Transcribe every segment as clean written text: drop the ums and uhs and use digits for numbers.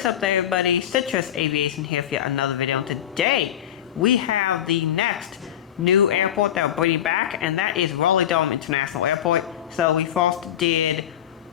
What is up there, everybody? Citrus Aviation here for yet another video, and today we have the next new airport that we're bringing back, and that is Raleigh-Durham International Airport. So we first did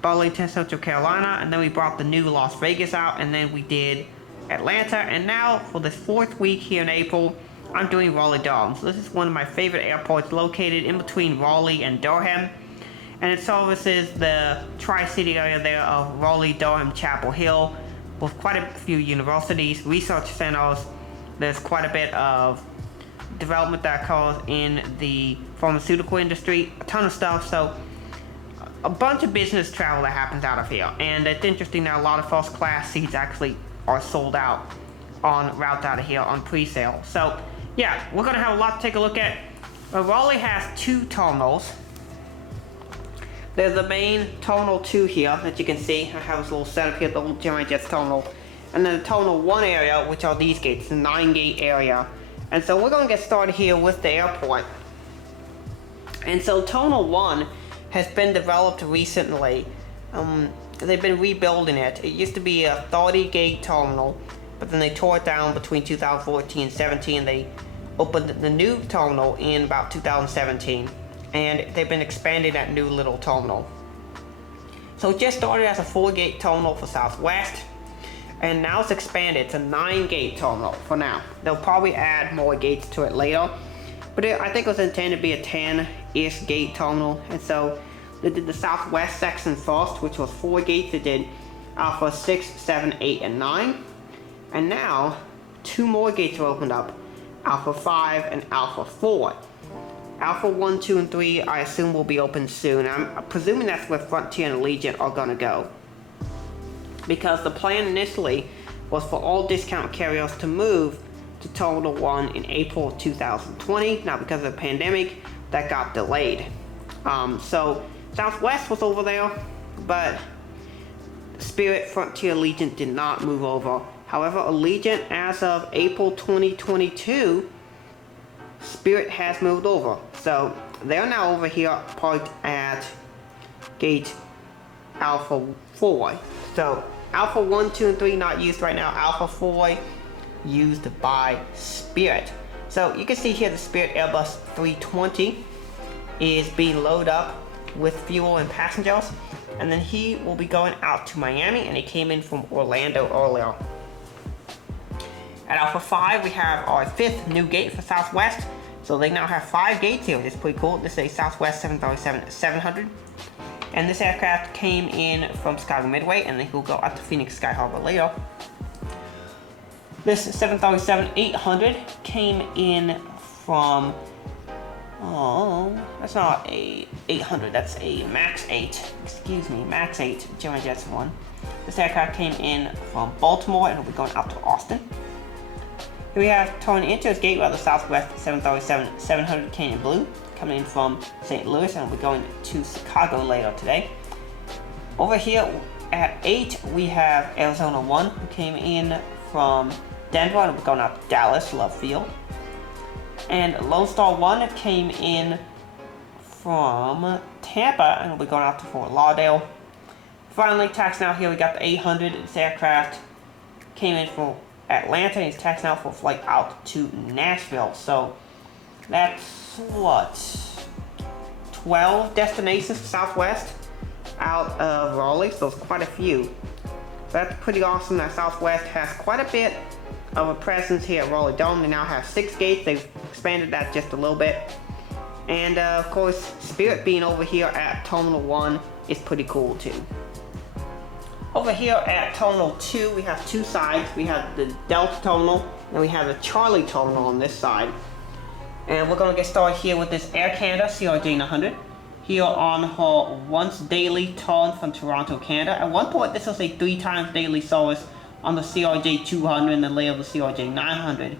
Burlington, Central Carolina, and then we brought the new Las Vegas out, and then we did Atlanta, and now for this fourth week here in April, I'm doing Raleigh-Durham. So this is one of my favorite airports, located in between Raleigh and Durham, and it services the Tri-City area there of Raleigh, Durham, Chapel Hill, with quite a few universities, research centers. There's quite a bit of development that occurs in the pharmaceutical industry, a ton of stuff. So a bunch of business travel that happens out of here, and it's interesting that a lot of first class seats actually are sold out on routes out of here on pre-sale. So yeah, we're gonna have a lot to take a look at. Raleigh has two terminals. There's the main Terminal 2 here that you can see. I have this little setup here, the little Giant Jets terminal. And then the Terminal 1 area, which are these gates, the 9-gate area. And so we're going to get started here with the airport. And so Terminal 1 has been developed recently. They've been rebuilding it. It used to be a 30-gate terminal, but then they tore it down between 2014 and 17. They opened the new terminal in about 2017. And they've been expanding that new little terminal. So it just started as a 4-gate terminal for Southwest, and now it's expanded to 9-gate terminal for now. They'll probably add more gates to it later, but I think it was intended to be a 10-ish gate terminal. And so they did the Southwest section first, which was 4 gates. They did Alpha 6, 7, 8, and 9. And now 2 more gates are opened up, Alpha 5 and Alpha 4. Alpha 1, 2, and 3, I assume, will be open soon. I'm presuming that's where Frontier and Allegiant are going to go, because the plan initially was for all discount carriers to move to Terminal 1 in April 2020. Now, because of the pandemic, that got delayed. So Southwest was over there, but Spirit, Frontier, Allegiant did not move over. However, Allegiant, as of April 2022, Spirit has moved over. So they're now over here parked at gate Alpha 4. So Alpha 1, 2, and 3 not used right now. Alpha 4 used by Spirit. So you can see here the Spirit Airbus 320 is being loaded up with fuel and passengers. And then he will be going out to Miami, and he came in from Orlando earlier. At Alpha 5, we have our 5th new gate for Southwest. So they now have 5 gates here, which is pretty cool. This is a Southwest 737-700. And this aircraft came in from Skyway Midway, and then he'll go out to Phoenix Sky Harbor later. This 737-800 came in from, that's not a 800, that's a Max 8. Excuse me, Max 8, German Jets 1. This aircraft came in from Baltimore, and will be going out to Austin. Here we have turning into his gate, the Southwest 737-700 Canyon Blue, coming in from St. Louis, and we're going to Chicago later today. Over here at 8, we have Arizona 1, who came in from Denver, and we're going out to Dallas, Love Field. And Lone Star 1 came in from Tampa, and we're going out to Fort Lauderdale. Finally, taxiing out here, we got the 800. This aircraft came in from Atlanta, and he's taxiing out for a flight out to Nashville. So that's what, 12 destinations for Southwest out of Raleigh, so it's quite a few. So that's pretty awesome that Southwest has quite a bit of a presence here at Raleigh-Durham. They now have 6 gates. They've expanded that just a little bit. And of course, Spirit being over here at Terminal 1 is pretty cool too. Over here at Terminal 2, we have 2 sides. We have the Delta Terminal, and we have the Charlie Terminal on this side. And we're going to get started here with this Air Canada CRJ-900. Here on her once daily turn from Toronto, Canada. At one point, this was a 3 times daily service on the CRJ-200 and then later the CRJ-900.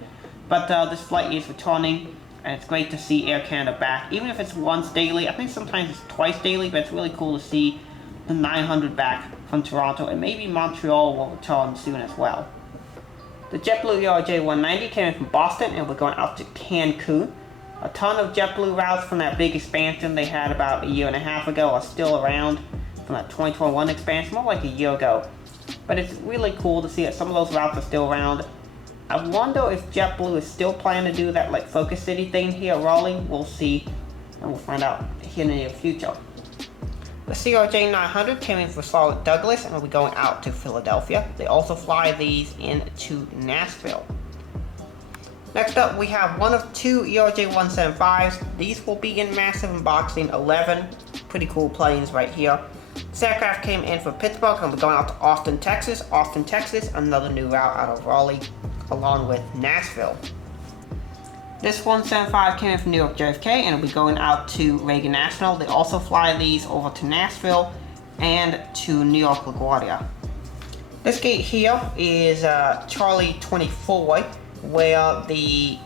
But this flight is returning, and it's great to see Air Canada back. Even if it's once daily, I think sometimes it's twice daily, but it's really cool to see the 900 back from Toronto, and maybe Montreal will return soon as well. The JetBlue ERJ-190 came in from Boston, and we're going out to Cancun. A ton of JetBlue routes from that big expansion they had about a year and a half ago are still around from that 2021 expansion, more like a year ago. but it's really cool to see that some of those routes are still around. I wonder if JetBlue is still planning to do that like Focus City thing here at Raleigh. We'll see, and we'll find out here in the near future. The CRJ900 came in for Charolette Douglas and will be going out to Philadelphia. They also fly these into Nashville. Next up, we have one of two ERJ175s. These will be in massive unboxing 11. Pretty cool planes right here. This aircraft came in for Pittsburgh and will be going out to Austin, Texas. Austin, Texas, another new route out of Raleigh, along with Nashville. This 175 came in from New York JFK and will be going out to Reagan National. They also fly these over to Nashville and to New York LaGuardia. This gate here is Charlie 24, where the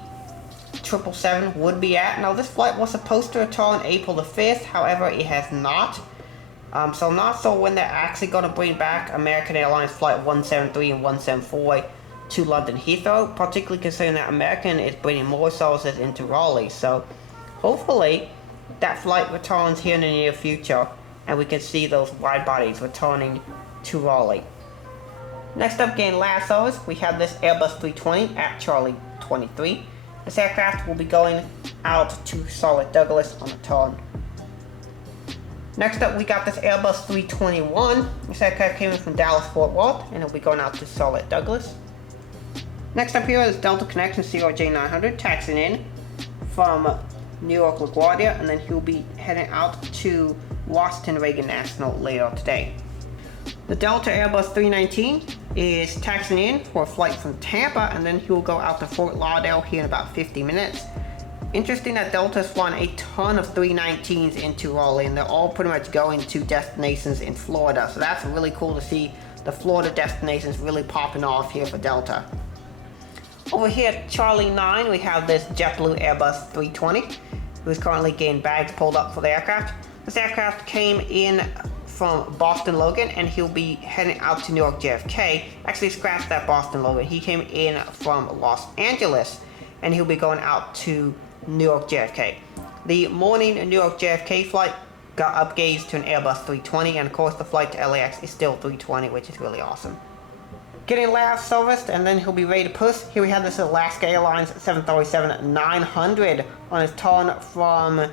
777 would be at. Now this flight was supposed to return on April the 5th, however it has not. So I'm not sure when they're actually going to bring back American Airlines Flight 173 and 174 to London Heathrow, particularly considering that American is bringing more services into Raleigh. So hopefully that flight returns here in the near future and we can see those wide bodies returning to Raleigh. Next up, getting last service, we have this Airbus 320 at Charlie 23. This aircraft will be going out to Charolette Douglas on a turn. Next up, we got this Airbus 321. This aircraft came in from Dallas Fort Worth and it'll be going out to Charolette Douglas. Next up here is Delta Connection CRJ900 taxiing in from New York LaGuardia, and then he'll be heading out to Washington Reagan National later today. The Delta Airbus 319 is taxiing in for a flight from Tampa, and then he will go out to Fort Lauderdale here in about 50 minutes. Interesting that Delta's flown a ton of 319s into Raleigh, and they're all pretty much going to destinations in Florida. So that's really cool to see the Florida destinations really popping off here for Delta. Over here at Charlie 9, we have this JetBlue Airbus 320, who is currently getting bags pulled up for the aircraft. This aircraft came in from Boston Logan, and he'll be heading out to New York JFK. Actually, scratch that Boston Logan. He came in from Los Angeles, and he'll be going out to New York JFK. The morning New York JFK flight got upgauged to an Airbus 320, and of course the flight to LAX is still 320, which is really awesome. Getting last serviced, and then he'll be ready to push. Here we have this Alaska Airlines 737-900 on his turn from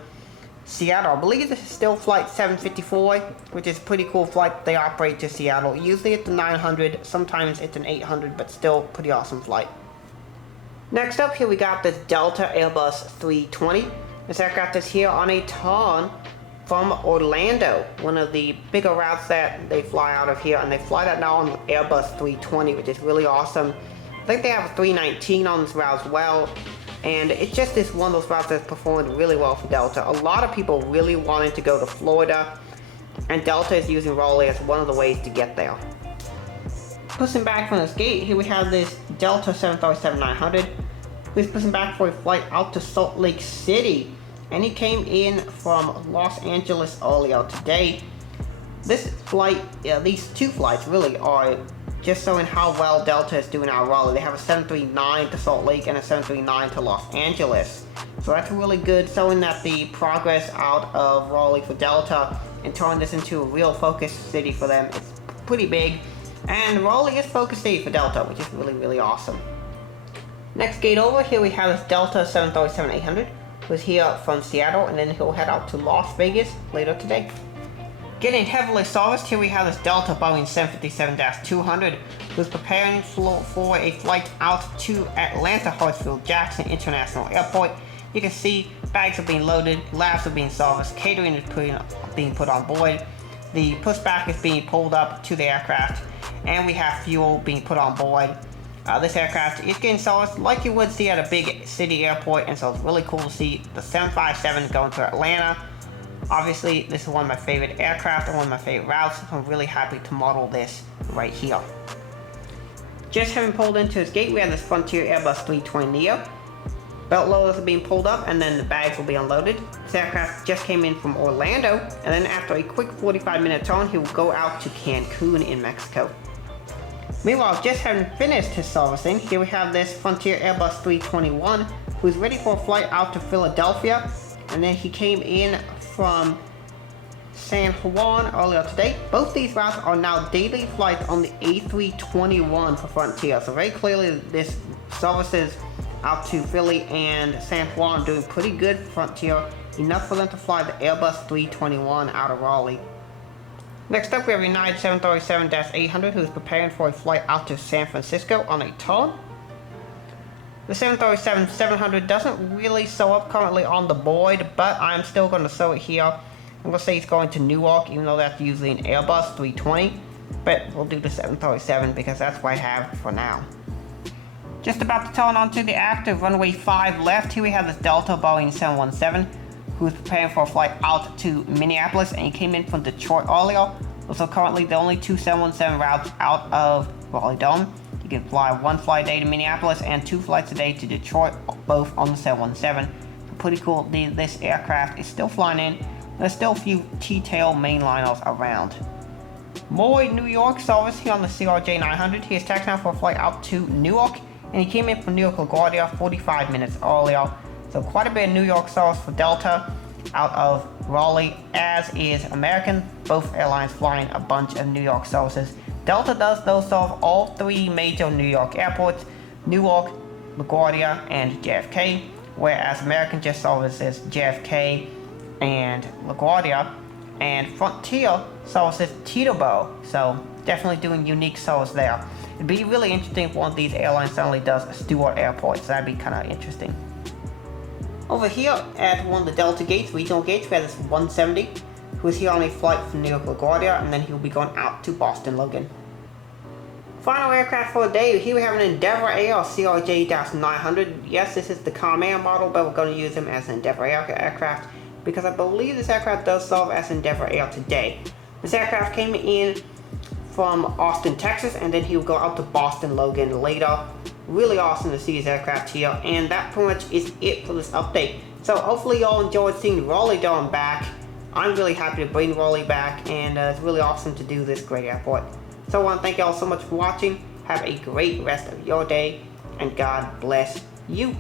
Seattle. I believe this is still flight 754, which is a pretty cool flight they operate to Seattle. Usually it's a 900, sometimes it's an 800, but still pretty awesome flight. Next up, here we got this Delta Airbus 320. This aircraft is here on a turn from Orlando, one of the bigger routes that they fly out of here, and they fly that now on Airbus 320, which is really awesome. I think they have a 319 on this route as well, and it just is one of those routes that's performed really well for Delta. A lot of people really wanted to go to Florida, and Delta is using Raleigh as one of the ways to get there. Pushing back from this gate, here we have this Delta 737-900, who's pushing back for a flight out to Salt Lake City. And he came in from Los Angeles earlier today. This flight, these two flights really are just showing how well Delta is doing out of Raleigh. They have a 739 to Salt Lake and a 739 to Los Angeles. So that's really good, showing that the progress out of Raleigh for Delta and turning this into a real focus city for them is pretty big. And Raleigh is focus city for Delta, which is really, really awesome. Next gate over, here we have this Delta 737-800. Was here from Seattle, and then he'll head out to Las Vegas later today. Getting heavily serviced, here we have this Delta Boeing 757-200, who's preparing for a flight out to Atlanta Hartsfield Jackson International Airport. You can see bags are being loaded, labs are being serviced, catering is being put on board, the pushback is being pulled up to the aircraft, and we have fuel being put on board. This aircraft is getting serviced like you would see at a big city airport, and so it's really cool to see the 757 going to Atlanta. Obviously, this is one of my favorite aircraft and one of my favorite routes, so I'm really happy to model this right here. Just having pulled into this gate, we have this Frontier Airbus 320 Neo. Belt loaders are being pulled up, and then the bags will be unloaded. This aircraft just came in from Orlando, and then after a quick 45-minute turn, he will go out to Cancun in Mexico. Meanwhile, just having finished his servicing, here we have this Frontier Airbus 321, who's ready for a flight out to Philadelphia, and then he came in from San Juan earlier today. Both these routes are now daily flights on the A321 for Frontier. So very clearly this services out to Philly and San Juan doing pretty good for Frontier. Enough for them to fly the Airbus 321 out of Raleigh. Next up we have United 737-800 who is preparing for a flight out to San Francisco on a turn. The 737-700 doesn't really show up currently on the board, but I'm still going to show it here. I'm going to say it's going to Newark, even though that's usually an Airbus 320. But we'll do the 737 because that's what I have for now. Just about to turn onto the active runway 5 left. Here we have this Delta Boeing 717 who's preparing for a flight out to Minneapolis, and he came in from Detroit earlier. Those are currently the only two 717 routes out of Raleigh-Durham. You can fly one flight a day to Minneapolis and 2 flights a day to Detroit, both on the 717. So pretty cool. This aircraft is still flying in. There's still a few T-tail mainliners around. More New York service here on the CRJ900. He is taxiing for a flight out to Newark, and he came in from New York LaGuardia 45 minutes earlier. So quite a bit of New York service for Delta out of Raleigh, as is American. Both airlines flying a bunch of New York services. Delta does those serve all 3 major New York airports, Newark, LaGuardia, and JFK, whereas American just services JFK and LaGuardia, and Frontier services Teterboro, so definitely doing unique service there. It'd be really interesting if one of these airlines suddenly does Stewart Airport, so that'd be kind of interesting. Over here at one of the Delta gates, regional gates, we have this 170, who is here on a flight from New York LaGuardia, and then he'll be going out to Boston Logan. Final aircraft for the day, here we have an Endeavour Air CRJ-900. Yes, this is the Comair model, but we're going to use them as an Endeavour Air aircraft, because I believe this aircraft does serve as Endeavour Air today. This aircraft came in from Austin, Texas, and then he will go out to Boston Logan later. Really awesome to see his aircraft here, and that pretty much is it for this update. So hopefully y'all enjoyed seeing Raleigh-Durham back. I'm really happy to bring Raleigh back, and it's really awesome to do this great airport. So I want to thank y'all so much for watching. Have a great rest of your day, and God bless you.